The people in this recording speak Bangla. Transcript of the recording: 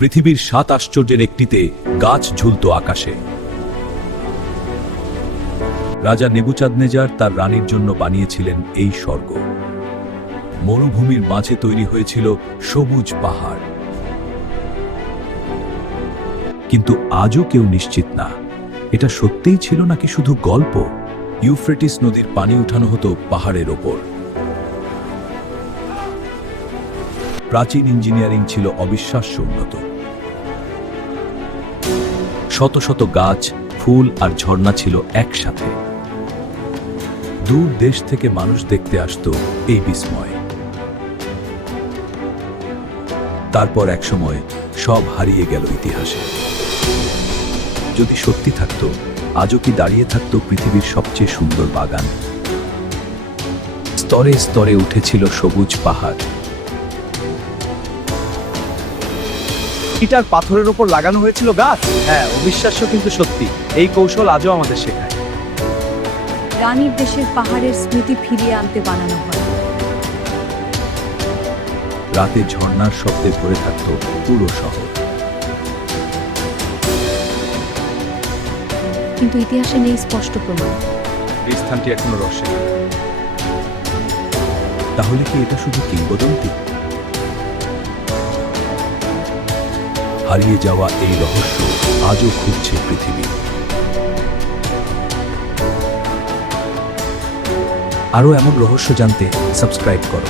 পৃথিবীর 7 আশ্চর্যের একটিতে গাছ ঝুলত আকাশে। রাজা নেবুচাঁদনেজার তার রানীর জন্য বানিয়েছিলেন এই স্বর্গ। মরুভূমির মাঝে তৈরি হয়েছিল সবুজ পাহাড়। কিন্তু আজও কেউ নিশ্চিত না এটা সত্যিই ছিল নাকি শুধু গল্প। ইউফ্রেটিস নদীর পানি উঠানো হতো পাহাড়ের ওপর। প্রাচীন ইঞ্জিনিয়ারিং ছিল অবিশ্বাস্য উন্নত। শত শত গাছ, ফুল আর ঝর্ণা ছিল একসাথে। দূর দেশ থেকে মানুষ দেখতে আসতো এই বিস্ময়। তারপর একসময় সব হারিয়ে গেল ইতিহাসে। যদি সত্যি থাকতো, আজও কি দাঁড়িয়ে থাকতো পৃথিবীর সবচেয়ে সুন্দর বাগান? স্তরে স্তরে উঠেছিল সবুজ পাহাড়। ইটার পাথরের উপর লাগানো হয়েছিল গাছ। হ্যাঁ, অবিশ্বাস্য কিন্তু সত্যি। এই কৌশল আজও আমাদের শেখায়। রানীর দেশের পাহাড়ের স্মৃতি ফিরিয়ে আনতে বানানো হয়। রাতে ঝর্ণার শব্দে ভরে থাকতো পুরো শহর। কিন্তু ইতিহাসে নেই স্পষ্ট প্রমাণ। এই স্থানটি এখনো রহস্যে। তাহলে কি এটা শুধু কিংবদন্তি? হারিয়ে যাওয়া এই রহস্য আজও খুঁজছে পৃথিবী। আরও এমন রহস্য জানতে সাবস্ক্রাইব করো।